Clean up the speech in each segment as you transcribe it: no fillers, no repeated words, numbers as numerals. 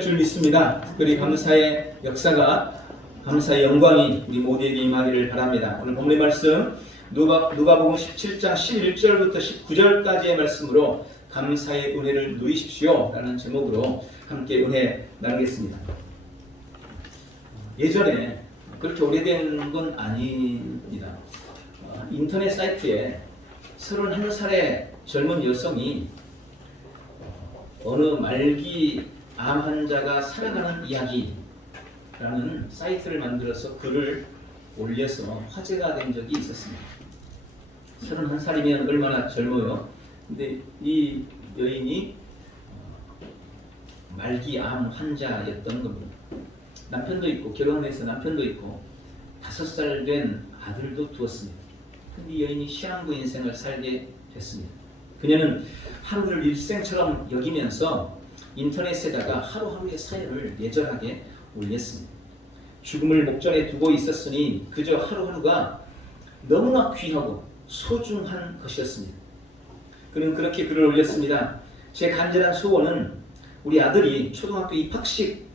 줄 믿습니다. 특별히 감사의 역사가, 감사의 영광이 우리 모두에게 임하기를 바랍니다. 오늘 본문의 말씀 누가복음 17장 11절부터 19절까지의 말씀으로 감사의 은혜를 누리십시오 라는 제목으로 함께 은혜 나누겠습니다. 예전에 그렇게 오래된 건 아닙니다. 인터넷 사이트에 31살의 젊은 여성이 어느 말기 암 환자가 살아가는 이야기라는 사이트를 만들어서 글을 올려서 화제가 된 적이 있었습니다. 31살이면 얼마나 젊어요. 근데 이 여인이 말기 암 환자였던 겁니다. 남편도 있고, 결혼해서 남편도 있고 5살 된 아들도 두었습니다. 근데 이 여인이 시한부 인생을 살게 됐습니다. 그녀는 하루를 일생처럼 여기면서 인터넷에다가 하루하루의 사연을 예절하게 올렸습니다. 죽음을 목전에 두고 있었으니 그저 하루하루가 너무나 귀하고 소중한 것이었습니다. 그는 그렇게 글을 올렸습니다. 제 간절한 소원은 우리 아들이 초등학교 입학식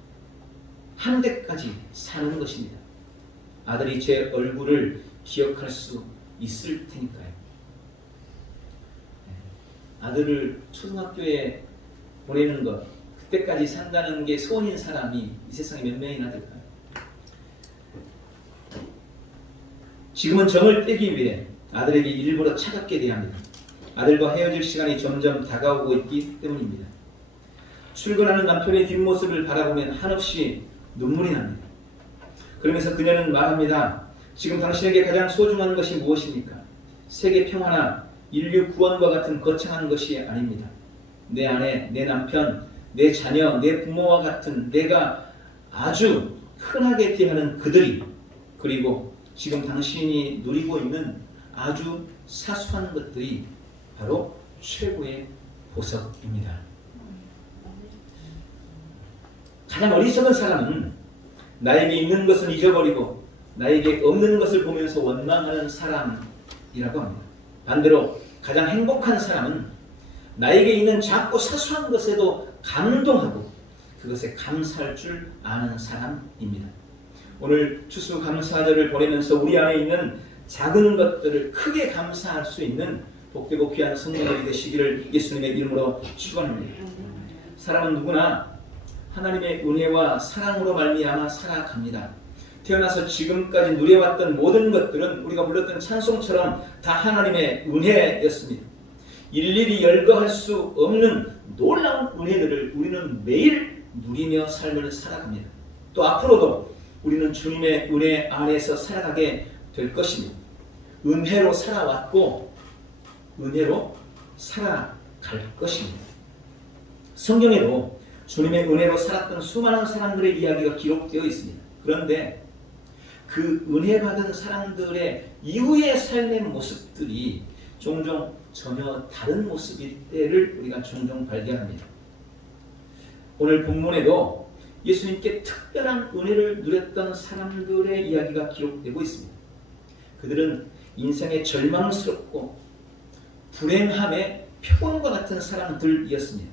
하는 데까지 사는 것입니다. 아들이 제 얼굴을 기억할 수 있을 테니까요. 아들을 초등학교에 보내는 것, 그때까지 산다는 게 소원인 사람이 이 세상에 몇 명이나 될까요? 지금은 정을 떼기 위해 아들에게 일부러 차갑게 대합니다. 아들과 헤어질 시간이 점점 다가오고 있기 때문입니다. 출근하는 남편의 뒷모습을 바라보면 한없이 눈물이 납니다. 그러면서 그녀는 말합니다. 지금 당신에게 가장 소중한 것이 무엇입니까? 세계 평화나 인류 구원과 같은 거창한 것이 아닙니다. 내 아내, 내 남편, 내 자녀, 내 부모와 같은 내가 아주 흔하게 대하는 그들이, 그리고 지금 당신이 누리고 있는 아주 사소한 것들이 바로 최고의 보석입니다. 가장 어리석은 사람은 나에게 있는 것은 잊어버리고 나에게 없는 것을 보면서 원망하는 사람이라고 합니다. 반대로 가장 행복한 사람은 나에게 있는 작고 사소한 것에도 감동하고 그것에 감사할 줄 아는 사람입니다. 오늘 추수감사절을 보내면서 우리 안에 있는 작은 것들을 크게 감사할 수 있는 복되고 귀한 성령이 되시기를 예수님의 이름으로 축원합니다. 사람은 누구나 하나님의 은혜와 사랑으로 말미암아 살아갑니다. 태어나서 지금까지 누려왔던 모든 것들은 우리가 불렀던 찬송처럼 다 하나님의 은혜였습니다. 일일이 열거할 수 없는 놀라운 은혜들을 우리는 매일 누리며 삶을 살아갑니다. 또 앞으로도 우리는 주님의 은혜 안에서 살아가게 될 것입니다. 은혜로 살아왔고 은혜로 살아갈 것입니다. 성경에도 주님의 은혜로 살았던 수많은 사람들의 이야기가 기록되어 있습니다. 그런데 그 은혜 받은 사람들의 이후의 삶의 모습들이 종종 전혀 다른 모습일 때를 우리가 종종 발견합니다. 오늘 본문에도 예수님께 특별한 은혜를 누렸던 사람들의 이야기가 기록되고 있습니다. 그들은 인생의 절망스럽고 불행함의 표본과 같은 사람들이었습니다.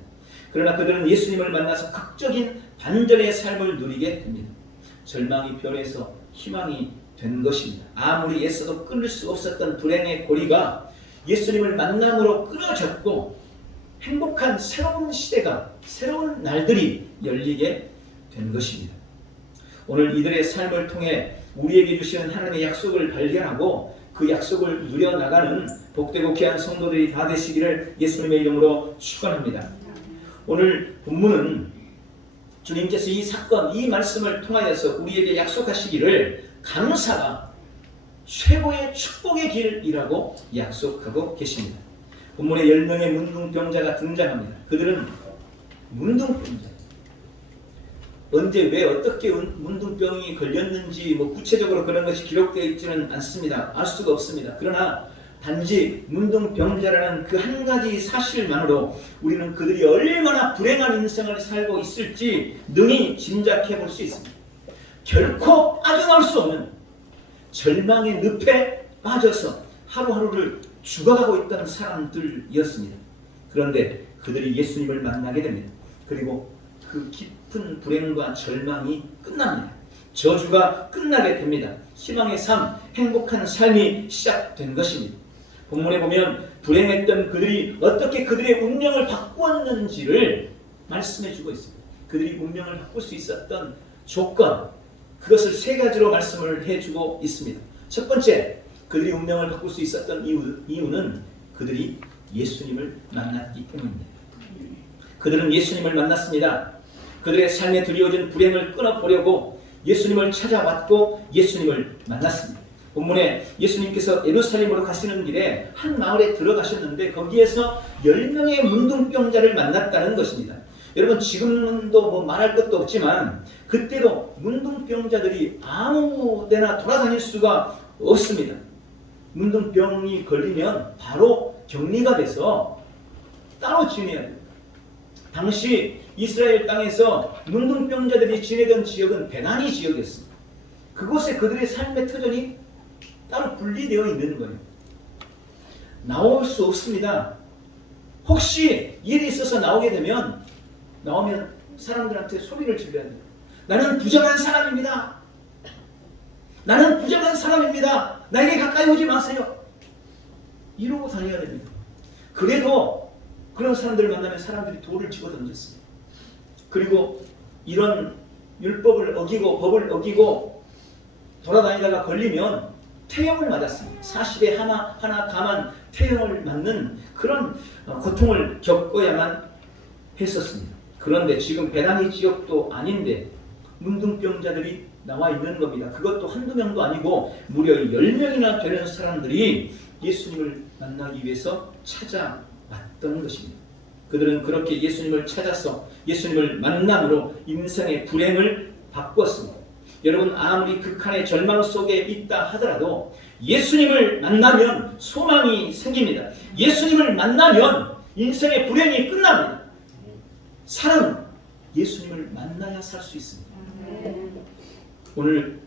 그러나 그들은 예수님을 만나서 극적인 반전의 삶을 누리게 됩니다. 절망이 변해서 희망이 된 것입니다. 아무리 애써도 끊을 수 없었던 불행의 고리가 예수님을 만남으로 끊어졌고 행복한 새로운 시대가, 새로운 날들이 열리게 된 것입니다. 오늘 이들의 삶을 통해 우리에게 주시는 하나님의 약속을 발견하고 그 약속을 누려나가는 복되고 귀한 성도들이 다 되시기를 예수님의 이름으로 축원합니다. 오늘 본문은 주님께서 이 사건, 이 말씀을 통하여서 우리에게 약속하시기를 감사가 최고의 축복의 길이라고 약속하고 계십니다. 본문에 10명의 문둥병자가 등장합니다. 그들은 문둥병자, 언제 왜 어떻게 문둥병이 걸렸는지 구체적으로 그런 것이 기록되어 있지는 않습니다. 알 수가 없습니다. 그러나 단지 문둥병자라는 그 한 가지 사실만으로 우리는 그들이 얼마나 불행한 인생을 살고 있을지 능히 짐작해 볼 수 있습니다. 결코 빠져나올 수 없는 절망의 늪에 빠져서 하루하루를 죽어가고 있던 사람들이었습니다. 그런데 그들이 예수님을 만나게 됩니다. 그리고 그 아픈 불행과 절망이 끝납니다. 저주가 끝나게 됩니다. 희망의 삶, 행복한 삶이 시작된 것입니다. 본문에 보면 불행했던 그들이 어떻게 그들의 운명을 바꾸었는지를 말씀해 주고 있습니다. 그들이 운명을 바꿀 수 있었던 조건, 그것을 세 가지로 말씀을 해주고 있습니다. 첫 번째, 그들이 운명을 바꿀 수 있었던 이유는 그들이 예수님을 만났기 때문입니다. 그들은 예수님을 만났습니다. 그들의 삶에 드리워진 불행을 끊어보려고 예수님을 찾아왔고 예수님을 만났습니다. 본문에 예수님께서 예루살렘으로 가시는 길에 한 마을에 들어가셨는데 거기에서 10명의 문둥병자를 만났다는 것입니다. 여러분, 지금도 뭐 말할 것도 없지만 그때도 문둥병자들이 아무 데나 돌아다닐 수가 없습니다. 문둥병이 걸리면 바로 격리가 돼서 따로 지내야 돼요. 당시 이스라엘 땅에서 문둥병자들이 지내던 지역은 베나니 지역이었습니다. 그곳에 그들의 삶의 터전이 따로 분리되어 있는 거예요. 나올 수 없습니다. 혹시 일이 있어서 나오면 사람들한테 소리를 질러야 돼요. 나는 부정한 사람입니다. 나는 부정한 사람입니다. 나에게 가까이 오지 마세요. 이러고 다녀야 됩니다. 그래도 그런 사람들을 만나면 사람들이 돌을 집어 던졌습니다. 그리고 이런 율법을 어기고 법을 어기고 돌아다니다가 걸리면 태형을 맞았습니다. 40에 하나 가만 태형을 맞는 그런 고통을 겪어야만 했었습니다. 그런데 지금 베나니 지역도 아닌데 문둥병자들이 나와 있는 겁니다. 그것도 한두 명도 아니고 무려 10명이나 되는 사람들이 예수님을 만나기 위해서 찾아왔던 것입니다. 그들은 그렇게 예수님을 찾아서 예수님을 만남으로 인생의 불행을 바꾸었습니다. 여러분, 아무리 극한의 절망 속에 있다 하더라도 예수님을 만나면 소망이 생깁니다. 예수님을 만나면 인생의 불행이 끝납니다. 사람은 예수님을 만나야 살 수 있습니다. 오늘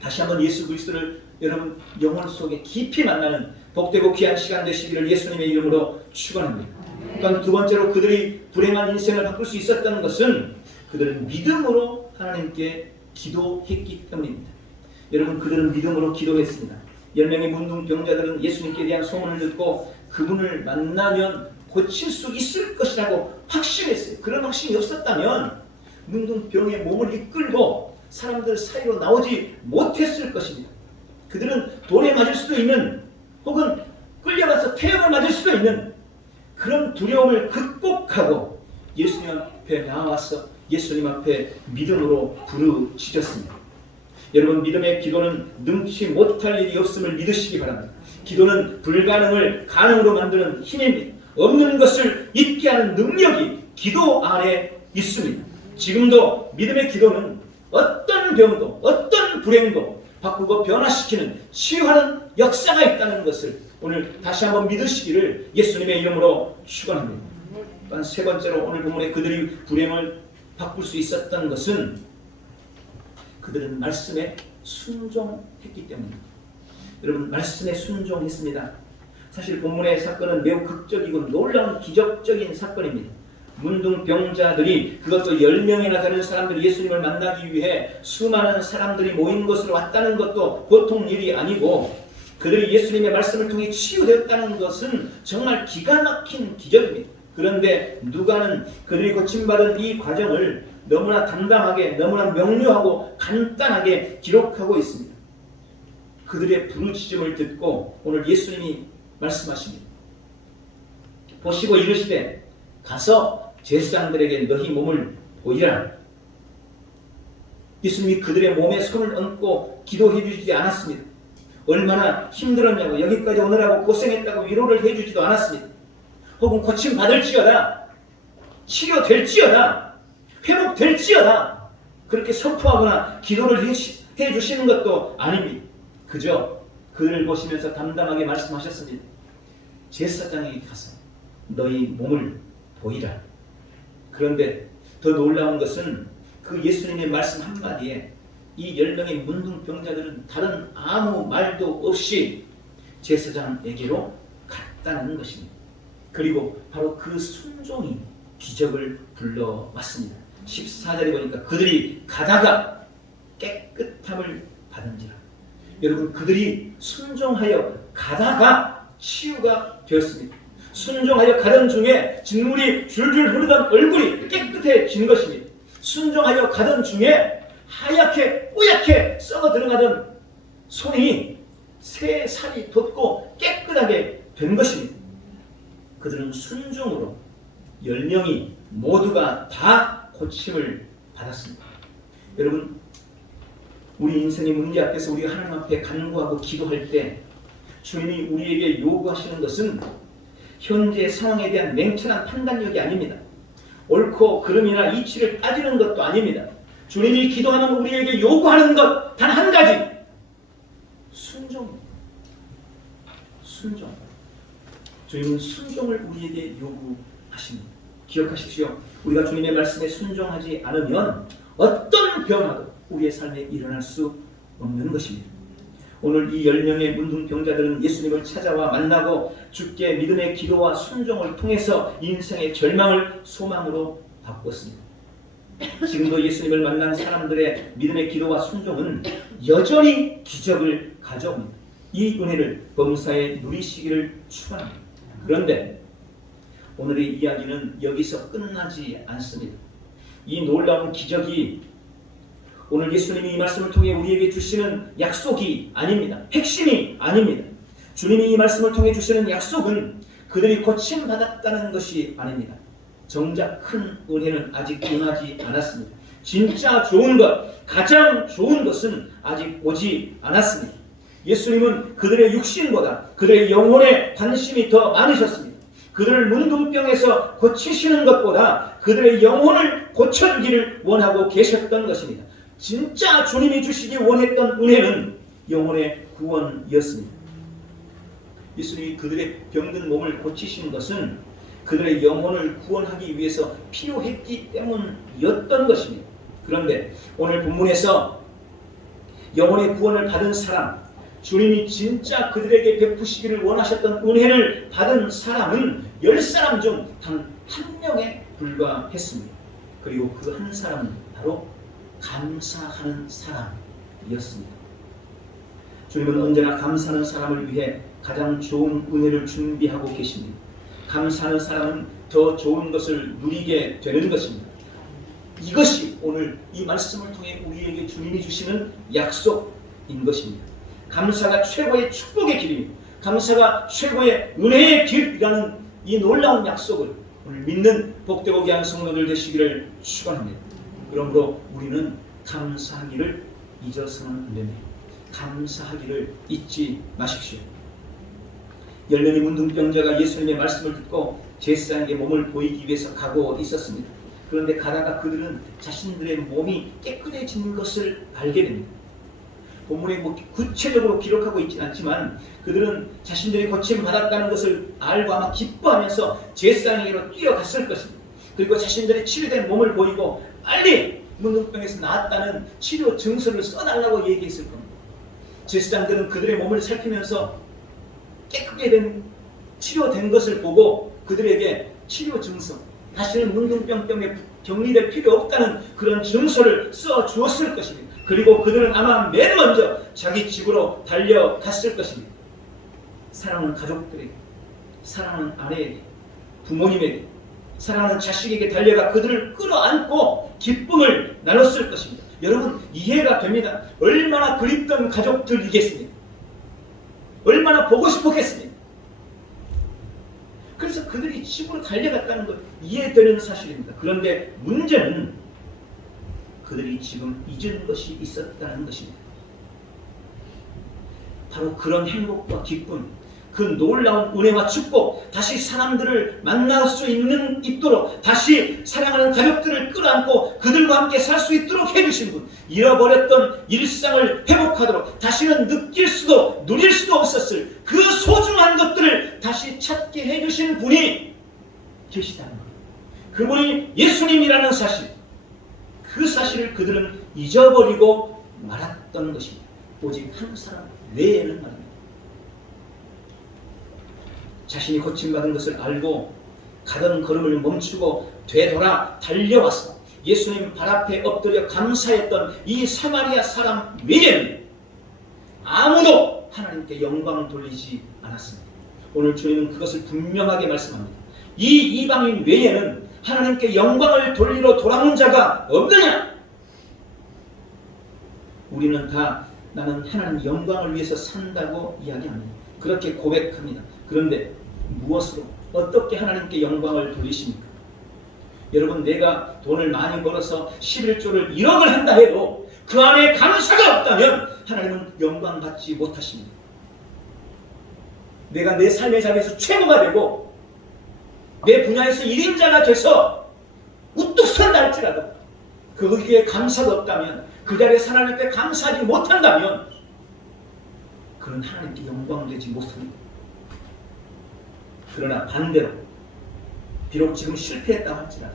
다시 한번 예수 그리스도를 여러분 영혼 속에 깊이 만나는 복되고 귀한 시간 되시기를 예수님의 이름으로 축원합니다. 그러니까 두 번째로 그들이 불행한 인생을 바꿀 수 있었다는 것은 그들은 믿음으로 하나님께 기도했기 때문입니다. 여러분, 그들은 믿음으로 기도했습니다. 10명의 문둥병자들은 예수님께 대한 소문을 듣고 그분을 만나면 고칠 수 있을 것이라고 확신했어요. 그런 확신이 없었다면 문둥병의 몸을 이끌고 사람들 사이로 나오지 못했을 것입니다. 그들은 돌에 맞을 수도 있는 혹은 끌려가서 태형을 맞을 수도 있는 그런 두려움을 극복하고 예수님 앞에 나와서 예수님 앞에 믿음으로 부르짖었습니다. 여러분, 믿음의 기도는 능치 못할 일이 없음을 믿으시기 바랍니다. 기도는 불가능을 가능으로 만드는 힘입니다. 없는 것을 있게 하는 능력이 기도 안에 있습니다. 지금도 믿음의 기도는 어떤 병도 어떤 불행도 바꾸고 변화시키는 치유하는 역사가 있다는 것을 오늘 다시 한번 믿으시기를 예수님의 이름으로 축원합니다. 또한 세 번째로 오늘 본문에 그들이 불행을 바꿀 수 있었던 것은 그들은 말씀에 순종했기 때문입니다. 여러분, 말씀에 순종했습니다. 사실 본문의 사건은 매우 극적이고 놀라운 기적적인 사건입니다. 문둥병자들이, 그것도 10명이나 되는 사람들이 예수님을 만나기 위해 수많은 사람들이 모인 곳으로 왔다는 것도 보통 일이 아니고 그들이 예수님의 말씀을 통해 치유되었다는 것은 정말 기가 막힌 기적입니다. 그런데 누가는 그들이 고침받은 이 과정을 너무나 담담하게, 너무나 명료하고 간단하게 기록하고 있습니다. 그들의 부르짖음을 듣고 오늘 예수님이 말씀하십니다. 보시고 이르시되 가서 제사장들에게 너희 몸을 보이라. 예수님이 그들의 몸에 손을 얹고 기도해 주시지 않았습니다. 얼마나 힘들었냐고, 여기까지 오느라고 고생했다고 위로를 해 주지도 않았습니다. 혹은 고침받을지어다, 치료될지어다, 회복될지어다 그렇게 선포하거나 기도를 해 주시는 것도 아닙니다. 그저 그를 보시면서 담담하게 말씀하셨습니다. 제사장에게 가서 너희 몸을 보이라. 그런데 더 놀라운 것은 그 예수님의 말씀 한마디에 이 10명의 문둥병자들은 다른 아무 말도 없이 제사장에게로 갔다는 것입니다. 그리고 바로 그 순종이 기적을 불러왔습니다. 14절에 보니까 그들이 가다가 깨끗함을 받은지라. 여러분, 그들이 순종하여 가다가 치유가 되었습니다. 순종하여 가던 중에 진물이 줄줄 흐르던 얼굴이 깨끗해진 것입니다. 순종하여 가던 중에 하얗게 뽀얗게 썩어 들어가던 손이 새 살이 돋고 깨끗하게 된 것입니다. 그들은 순종으로 10명이 모두가 다 고침을 받았습니다. 여러분, 우리 인생의 문제 앞에서 우리가 하나님 앞에 간구하고 기도할 때 주님이 우리에게 요구하시는 것은 현재 상황에 대한 냉철한 판단력이 아닙니다. 옳고 그름이나 이치를 따지는 것도 아닙니다. 주님이 기도하는 우리에게 요구하는 것 단 한 가지, 순종. 주님은 순종을 우리에게 요구하십니다. 기억하십시오. 우리가 주님의 말씀에 순종하지 않으면 어떤 변화도 우리의 삶에 일어날 수 없는 것입니다. 오늘 이 10명의 문둥병자들은 예수님을 찾아와 만나고 주께 믿음의 기도와 순종을 통해서 인생의 절망을 소망으로 바꿨습니다. 지금도 예수님을 만난 사람들의 믿음의 기도와 순종은 여전히 기적을 가져옵니다. 이 은혜를 범사에 누리시기를 축원합니다. 그런데 오늘의 이야기는 여기서 끝나지 않습니다. 이 놀라운 기적이 오늘 예수님이 이 말씀을 통해 우리에게 주시는 약속이 아닙니다. 핵심이 아닙니다. 주님이 이 말씀을 통해 주시는 약속은 그들이 고침받았다는 것이 아닙니다. 정작 큰 은혜는 아직 임하지 않았습니다. 진짜 좋은 것, 가장 좋은 것은 아직 오지 않았습니다. 예수님은 그들의 육신보다 그들의 영혼에 관심이 더 많으셨습니다. 그들을 문둥병에서 고치시는 것보다 그들의 영혼을 고쳐주기를 원하고 계셨던 것입니다. 진짜 주님이 주시기 원했던 은혜는 영혼의 구원이었습니다. 예수님이 그들의 병든 몸을 고치신 것은 그들의 영혼을 구원하기 위해서 필요했기 때문이었던 것입니다. 그런데 오늘 본문에서 영혼의 구원을 받은 사람, 주님이 진짜 그들에게 베푸시기를 원하셨던 은혜를 받은 사람은 10사람 중 단 1명에 불과했습니다. 그리고 그 한 사람은 바로 감사하는 사람이었습니다. 주님은 언제나 감사하는 사람을 위해 가장 좋은 은혜를 준비하고 계십니다. 감사하는 사람은 더 좋은 것을 누리게 되는 것입니다. 이것이 오늘 이 말씀을 통해 우리에게 주님이 주시는 약속인 것입니다. 감사가 최고의 축복의 길입니다. 감사가 최고의 은혜의 길이라는 이 놀라운 약속을 오늘 믿는 복되고 귀한 성도들 되시기를 축원합니다. 그러므로 우리는 감사하기를 잊어서는 안 됩니다. 감사하기를 잊지 마십시오. 10명의 문둥병자가 예수님의 말씀을 듣고 제사장에게 몸을 보이기 위해서 가고 있었습니다. 그런데 가다가 그들은 자신들의 몸이 깨끗해진 것을 알게 됩니다. 본문에 구체적으로 기록하고 있지 않지만 그들은 자신들이 고침받았다는 것을 알고 아마 기뻐하면서 제사장에게로 뛰어갔을 것입니다. 그리고 자신들의 치료된 몸을 보이고 빨리 문둥병에서 나았다는 치료 증서를 써달라고 얘기했을 겁니다. 제사장들은 그들의 몸을 살피면서 깨끗게 된 치료된 것을 보고 그들에게 치료 증서, 다시는 문둥병 때문에 격리될 필요 없다는 그런 증서를 써 주었을 것입니다. 그리고 그들은 아마 맨 먼저 자기 집으로 달려갔을 것입니다. 사랑하는 가족들에게, 사랑하는 아내에게, 부모님에게, 사랑하는 자식에게 달려가 그들을 끌어안고 기쁨을 나눴을 것입니다. 여러분, 이해가 됩니다. 얼마나 그립던 가족들이겠습니까? 얼마나 보고 싶었겠습니까? 그래서 그들이 집으로 달려갔다는 것 이해되는 사실입니다. 그런데 문제는 그들이 지금 잊은 것이 있었다는 것입니다. 바로 그런 행복과 기쁨, 그 놀라운 은혜와 축복, 다시 사람들을 만날 수 있도록 다시 사랑하는 가족들을 끌어안고 그들과 함께 살 수 있도록 해주신 분, 잃어버렸던 일상을 회복하도록 다시는 느낄 수도 누릴 수도 없었을 그 소중한 것들을 다시 찾게 해주신 분이 계시다는 것, 그분이 예수님이라는 사실, 그 사실을 그들은 잊어버리고 말았던 것입니다. 오직 한 사람 외에는 말입니다. 자신이 고침받은 것을 알고 가던 걸음을 멈추고 되돌아 달려와서 예수님 발 앞에 엎드려 감사했던 이 사마리아 사람 외에는 아무도 하나님께 영광 돌리지 않았습니다. 오늘 주님은 그것을 분명하게 말씀합니다. 이 이방인 외에는 하나님께 영광을 돌리러 돌아온 자가 없느냐? 우리는 다 나는 하나님 영광을 위해서 산다고 이야기합니다. 그렇게 고백합니다. 그런데 무엇으로 어떻게 하나님께 영광을 돌리십니까? 여러분, 내가 돈을 많이 벌어서 11조를 1억을 한다 해도 그 안에 감사가 없다면 하나님은 영광 받지 못하십니다. 내가 내 삶의 자리에서 최고가 되고 내 분야에서 1인자가 돼서 우뚝 선다 할지라도 거기에 감사가 없다면, 그 자리에서 하나님께 감사하지 못한다면 그는 하나님께 영광되지 못합니다. 그러나 반대로 비록 지금 실패했다 할지라도,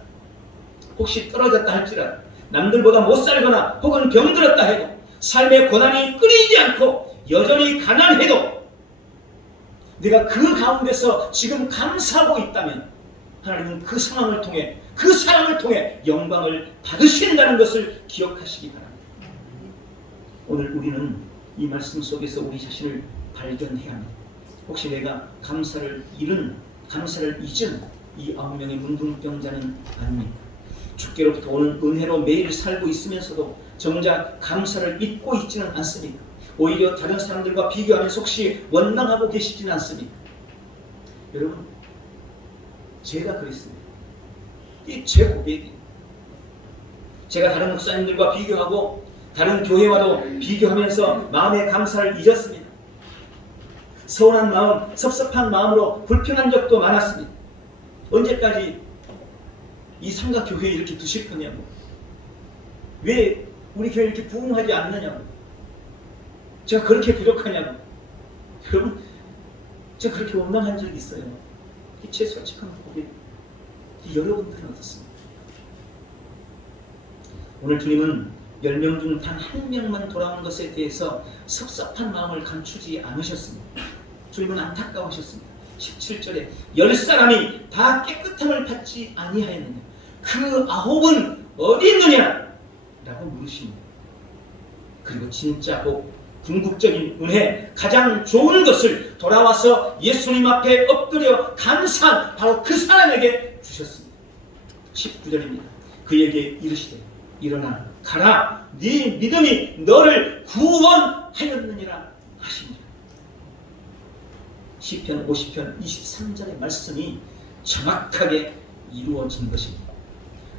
혹시 떨어졌다 할지라도, 남들보다 못 살거나 혹은 병들었다 해도, 삶의 고난이 끊이지 않고 여전히 가난해도 내가 그 가운데서 지금 감사하고 있다면 하나님은 그 상황을 통해, 그 사람을 통해 영광을 받으신다는 것을 기억하시기 바랍니다. 오늘 우리는 이 말씀 속에서 우리 자신을 발견해야 합니다. 혹시 내가 감사를 잊은 이 9명의 문둥병자는 아닙니까? 주께로부터 오는 은혜로 매일 살고 있으면서도 정작 감사를 잊고 있지는 않습니까? 오히려 다른 사람들과 비교하면서 혹시 원망하고 계시지는 않습니까? 여러분, 제가 그랬습니다. 이 제 고백이, 제가 다른 목사님들과 비교하고 다른 교회와도 비교하면서 마음의 감사를 잊었습니다. 서운한 마음, 섭섭한 마음으로 불평한 적도 많았습니다. 언제까지 이 삼각교회에 이렇게 두실 거냐고, 왜 우리 교회 이렇게 부흥하지 않느냐고, 제가 그렇게 부족하냐고. 여러분, 제가 그렇게 원망한 적이 있어요. 제 솔직한 고백, 여러분들은 어떻습니까? 오늘 주님은 10명 중 단 1명만 돌아온 것에 대해서 섭섭한 마음을 감추지 않으셨습니다. 주님은 안타까우셨습니다. 17절에 10사람이 다 깨끗함을 받지 아니하였느냐, 그 9은 어디 있느냐? 라고 물으십니다. 그리고 진짜 복, 궁극적인 은혜, 가장 좋은 것을 돌아와서 예수님 앞에 엎드려 감사한 바로 그 사람에게 주셨습니다. 19절입니다. 그에게 이르시되 일어나 가라, 네 믿음이 너를 구원하였느니라 하시니라. 시편 50편 23절의 말씀이 정확하게 이루어진 것입니다.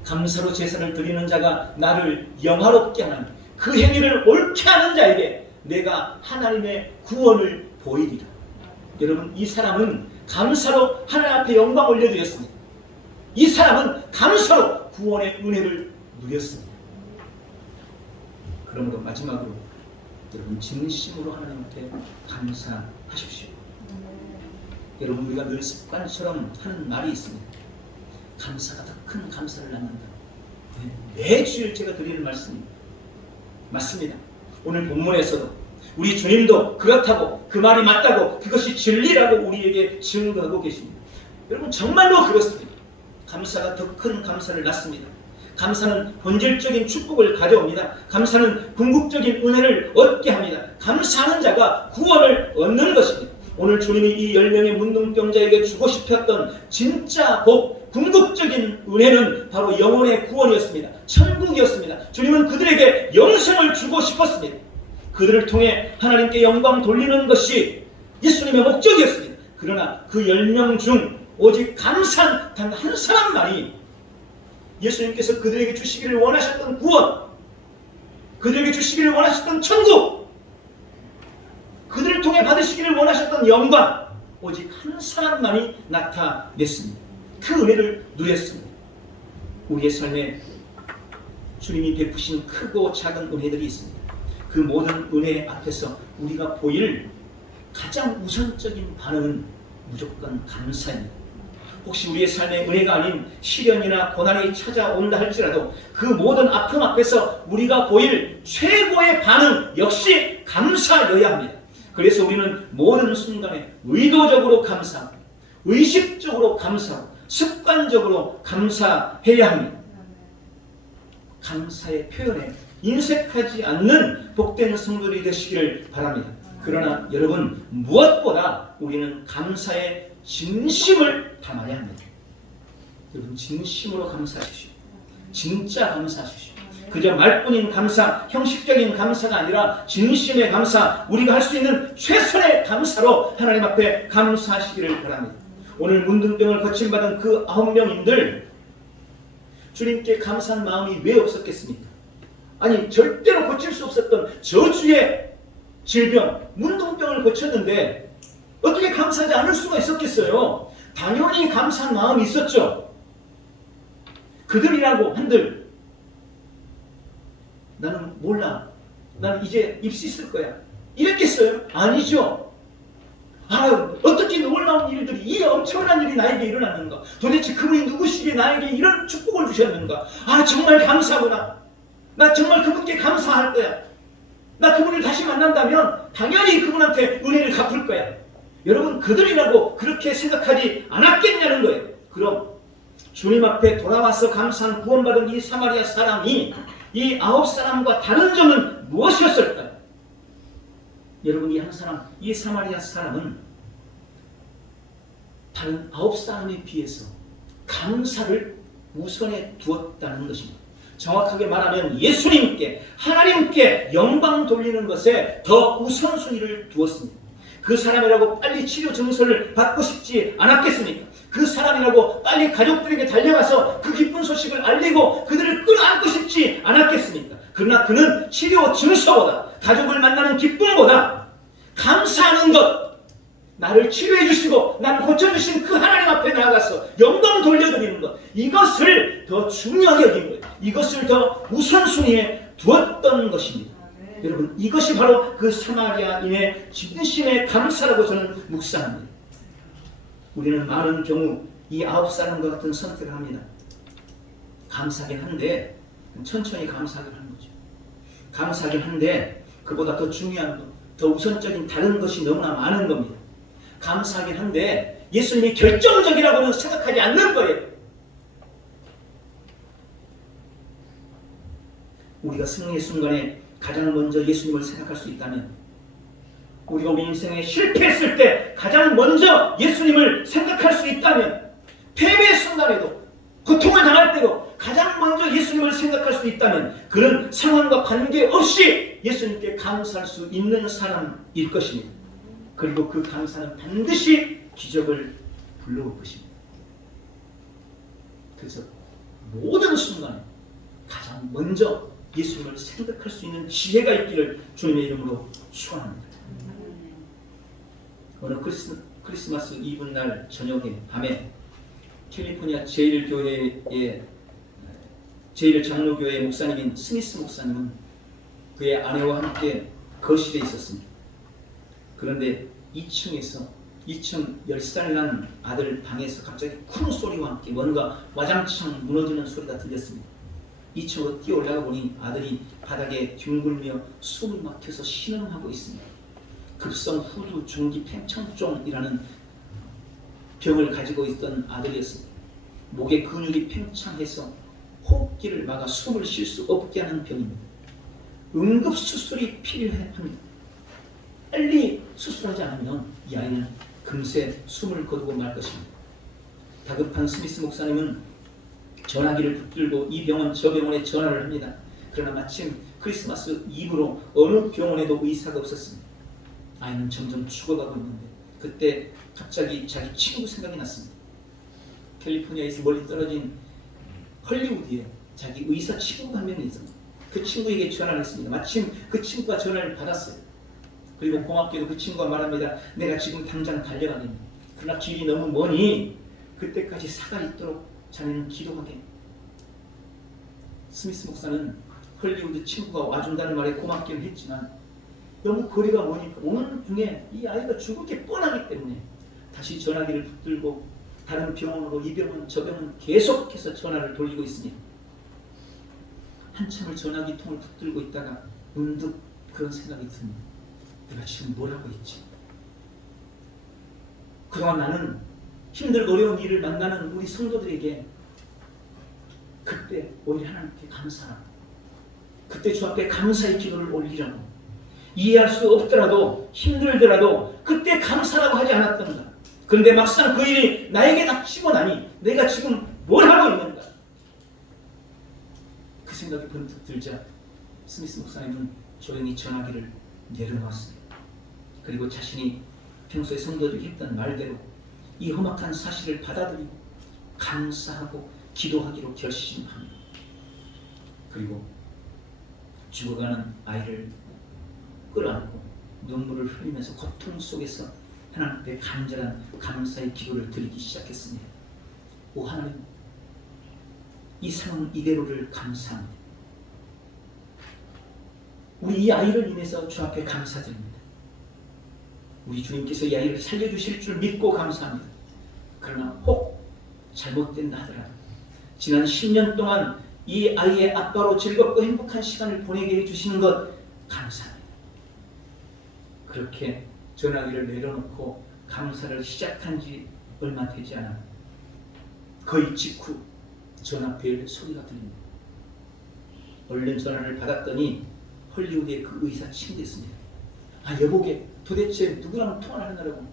감사로 제사를 드리는 자가 나를 영화롭게 하는 그 행위를 옳게 하는 자에게 내가 하나님의 구원을 보이리라. 여러분, 이 사람은 감사로 하나님 앞에 영광 올려드렸습니다. 이 사람은 감사로 구원의 은혜를 누렸습니다. 그러므로 마지막으로 여러분, 진심으로 하나님 앞에 감사하십시오. 여러분, 우리가 늘 습관처럼 하는 말이 있습니다. 감사가 더 큰 감사를 낳는다. 매주일 제가 드리는 말씀입니다. 맞습니다. 오늘 본문에서도 우리 주님도 그렇다고, 그 말이 맞다고, 그것이 진리라고 우리에게 증거하고 계십니다. 여러분, 정말로 그렇습니다. 감사가 더 큰 감사를 낳습니다. 감사는 본질적인 축복을 가져옵니다. 감사는 궁극적인 은혜를 얻게 합니다. 감사하는 자가 구원을 얻는 것입니다. 오늘 주님이 이 10명의 문둥병자에게 주고 싶었던 진짜 복, 궁극적인 은혜는 바로 영혼의 구원이었습니다. 천국이었습니다. 주님은 그들에게 영생을 주고 싶었습니다. 그들을 통해 하나님께 영광 돌리는 것이 예수님의 목적이었습니다. 그러나 그 10명 중 오직 감사한 단 한 사람만이 예수님께서 그들에게 주시기를 원하셨던 구원, 그들에게 주시기를 원하셨던 천국, 그들을 통해 받으시기를 원하셨던 영광, 오직 한 사람만이 나타냈습니다. 그 은혜를 누렸습니다. 우리의 삶에 주님이 베푸신 크고 작은 은혜들이 있습니다. 그 모든 은혜 앞에서 우리가 보일 가장 우선적인 반응은 무조건 감사입니다. 혹시 우리의 삶에 은혜가 아닌 시련이나 고난이 찾아온다 할지라도 그 모든 아픔 앞에서 우리가 보일 최고의 반응 역시 감사여야 합니다. 그래서 우리는 모든 순간에 의도적으로 감사하고, 의식적으로 감사하고, 습관적으로 감사해야 합니다. 감사의 표현에 인색하지 않는 복된 성도들이 되시기를 바랍니다. 그러나 여러분, 무엇보다 우리는 감사의 진심을 담아야 합니다. 여러분, 진심으로 감사하십시오. 진짜 감사하십시오. 그저 말뿐인 감사, 형식적인 감사가 아니라 진심의 감사, 우리가 할 수 있는 최선의 감사로 하나님 앞에 감사하시기를 바랍니다. 오늘 문둥병을 고침받은 그 9명인들, 주님께 감사한 마음이 왜 없었겠습니까? 아니, 절대로 고칠 수 없었던 저주의 질병, 문둥병을 고쳤는데 어떻게 감사하지 않을 수가 있었겠어요? 당연히 감사한 마음이 있었죠. 그들이라고 한들 나는 몰라, 나는 이제 입시 쓸 거야, 이랬겠어요? 아니죠. 어떻게 놀라운 일들이, 이 엄청난 일이 나에게 일어났는가? 도대체 그분이 누구시기에 나에게 이런 축복을 주셨는가? 정말 감사구나. 나 정말 그분께 감사할 거야. 나 그분을 다시 만난다면 당연히 그분한테 은혜를 갚을 거야. 여러분, 그들이라고 그렇게 생각하지 않았겠냐는 거예요. 그럼 주님 앞에 돌아와서 감사한 구원받은 이 사마리아 사람이 이 9사람과 다른 점은 무엇이었을까요? 여러분, 이 사마리아 사람은 다른 9사람에 비해서 감사를 우선에 두었다는 것입니다. 정확하게 말하면 예수님께, 하나님께 영광 돌리는 것에 더 우선순위를 두었습니다. 그 사람이라고 빨리 치료 증서를 받고 싶지 않았겠습니까? 그 사람이라고 빨리 가족들에게 달려가서 그 기쁜 소식을 알리고 그들을 끌어안고 싶지 않았겠습니까? 그러나 그는 치료 증서보다, 가족을 만나는 기쁨보다 감사하는 것, 나를 치료해 주시고 나를 고쳐주신 그 하나님 앞에 나아가서 영광 돌려드리는 것, 이것을 더 중요하게 여긴 거예요. 이것을 더 우선순위에 두었던 것입니다. 여러분, 이것이 바로 그 사마리아인의 진심의 감사라고 저는 묵상합니다. 우리는 많은 경우 이 9사람과 같은 선택을 합니다. 감사하긴 한데 천천히 감사하긴 하는 거죠. 감사하긴 한데 그보다 더 중요한 것, 더 우선적인 다른 것이 너무나 많은 겁니다. 감사하긴 한데 예수님이 결정적이라고는 생각하지 않는 거예요. 우리가 승리의 순간에 가장 먼저 예수님을 생각할 수 있다면, 우리가 우리 인생에 실패했을 때 가장 먼저 예수님을 생각할 수 있다면, 패배의 순간에도, 고통을 당할 때도 가장 먼저 예수님을 생각할 수 있다면 그는 상황과 관계없이 예수님께 감사할 수 있는 사람일 것입니다. 그리고 그 감사는 반드시 기적을 불러올 것입니다. 그래서 모든 순간에 가장 먼저 예수님을 생각할 수 있는 지혜가 있기를 주님의 이름으로 축원합니다. 어느 크리스마스 이브날 저녁에, 밤에 캘리포니아 제1장로교회 목사님인 스미스 목사님은 그의 아내와 함께 거실에 있었습니다. 그런데 2층 10살 난 아들 방에서 갑자기 큰 소리와 함께 뭔가 와장창 무너지는 소리가 들렸습니다. 2층으로 뛰어 올라가 보니 아들이 바닥에 뒹굴며 숨이 막혀서 신음하고 있습니다. 급성 후두 중기 팽창종이라는 병을 가지고 있던 아들이었습니다. 목의 근육이 팽창해서 호흡기를 막아 숨을 쉴 수 없게 하는 병입니다. 응급수술이 필요합니다. 빨리 수술하지 않으면 이 아이는 금세 숨을 거두고 말 것입니다. 다급한 스미스 목사님은 전화기를 붙들고 이 병원 저 병원에 전화를 합니다. 그러나 마침 크리스마스 이브로 어느 병원에도 의사가 없었습니다. 아이는 점점 죽어가고 있는데 그때 갑자기 자기 친구 생각이 났습니다. 캘리포니아에서 멀리 떨어진 헐리우드에 자기 의사 친구가 한 명이 있었습니다. 그 친구에게 전화를 했습니다. 마침 그 친구가 전화를 받았어요. 그리고 고맙게도 그 친구가 말합니다. 내가 지금 당장 달려가겠네. 그러나 길이 너무 머니 그때까지 사가 있도록 자네는 기도하게. 스미스 목사는 헐리우드 친구가 와준다는 말에 고맙기는 했지만 너무 거리가 머니까 오는 중에 이 아이가 죽을 게 뻔하기 때문에 다시 전화기를 붙들고 다른 병원으로 이 병원 저 병원 계속해서 전화를 돌리고 있습니다. 한참을 전화기 통을 붙들고 있다가 문득 그런 생각이 듭니다. 내가 지금 뭘 하고 있지? 그동안 나는 힘들고 어려운 일을 만나는 우리 성도들에게 그때 오히려 하나님께 감사하고 그때 주 앞에 감사의 기도를 올리라고. 이해할 수 없더라도 힘들더라도 그때 감사라고 하지 않았던가. 그런데 막상 그 일이 나에게 닥치고 나니 내가 지금 뭘 하고 있는가. 그 생각이 번뜩 들자 스미스 목사님은 조용히 전화기를 내려놨어요. 그리고 자신이 평소에 성도들이 했던 말대로 이 험악한 사실을 받아들이고 감사하고 기도하기로 결심합니다. 그리고 죽어가는 아이를 끌어안고 눈물을 흘리면서 고통 속에서 하나님께 간절한 감사의 기도를 드리기 시작했습니다. 오 하나님, 이 상황 이대로를 감사합니다. 우리 이 아이를 인해서 주 앞에 감사드립니다. 우리 주님께서 이 아이를 살려주실 줄 믿고 감사합니다. 그러나 혹 잘못된다 하더라도 지난 10년 동안 이 아이의 아빠로 즐겁고 행복한 시간을 보내게 해주시는 것 감사합니다. 그렇게 전화기를 내려놓고 감사를 시작한 지 얼마 되지 않아 거의 직후 전화벨 소리가 들립니다. 얼른 전화를 받았더니 헐리우드의 그 의사 친구였습니다. 아 여보게 도대체 누구랑 통화를 하느라고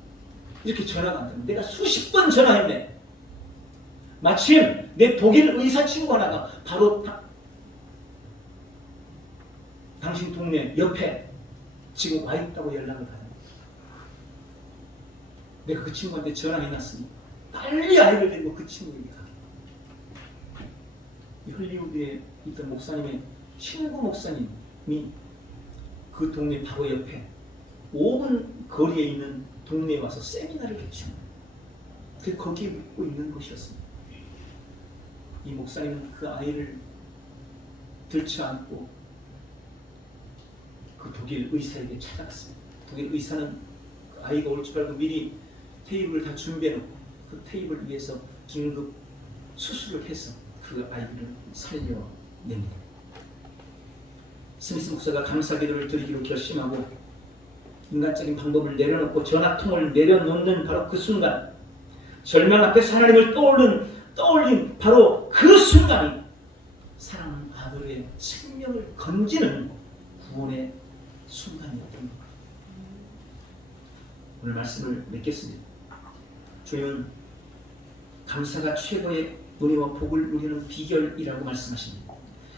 이렇게 전화가 안 되면 내가 수십 번 전화했네. 마침 내 독일 의사 친구 하나가 바로 당신 동네 옆에 지금 와 있다고 연락을 받아요. 내가 그 친구한테 전화해놨으니 빨리 아이를 데리고 그 친구에게 가. 이 헐리우드에 있던 목사님의 친구 목사님이 그 동네 바로 옆에 5분 거리에 있는 동네에 와서 세미나를 개최합니다. 그 거기에 묵고 있는 곳이었습니다. 이 목사님은 그 아이를 들쳐안고 그 독일 의사에게 찾아갔습니다. 독일 의사는 그 아이가 올 줄 알고 미리 테이블을 다 준비해놓고 그 테이블 위에서 긴급 수술을 해서 그 아이를 살려냅니다. 스미스 목사가 감사기도를 드리기로 결심하고 인간적인 방법을 내려놓고 전화통을 내려놓는 바로 그 순간, 절망 앞에서 하나님을 떠올린 바로 그 순간이 사랑하는 아들의 생명을 건지는 구원의 순간이었습니다. 오늘 말씀을 맺겠습니다. 주님은 감사가 최고의 은혜와 복을 누리는 비결이라고 말씀하십니다.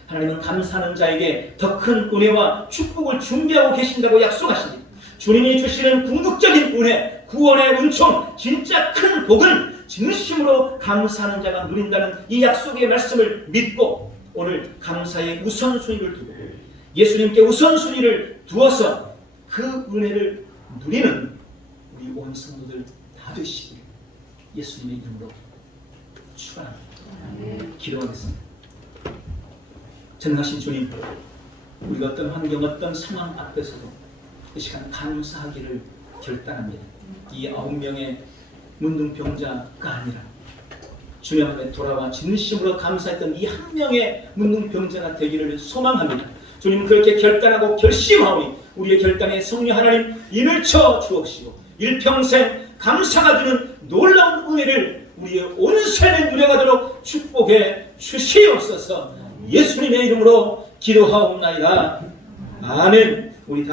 하나님은 감사하는 자에게 더 큰 은혜와 축복을 준비하고 계신다고 약속하십니다. 주님이 주시는 궁극적인 은혜, 구원의 은총, 진짜 큰 복은 진심으로 감사하는 자가 누린다는 이 약속의 말씀을 믿고 오늘 감사의 우선순위를 두고 예수님께 우선순위를 두어서 그 은혜를 누리는 우리 온 성도들 다 되시길 예수님의 이름으로 축원합니다. 기도하겠습니다. 전능하신 주님, 우리가 어떤 환경, 어떤 상황 앞에서도 이 시간 감사하기를 결단합니다. 이 9명의 문둥병자가 아니라 주님 앞에 돌아와 진심으로 감사했던 이 한 명의 문둥병자가 되기를 소망합니다. 주님 그렇게 결단하고 결심하오니 우리의 결단에 성령 하나님 임을 쳐 주옵시고 일평생 감사가 주는 놀라운 은혜를 우리의 온 삶에 누려가도록 축복해 주시옵소서. 예수님의 이름으로 기도하옵나이다. 아멘. 우리 다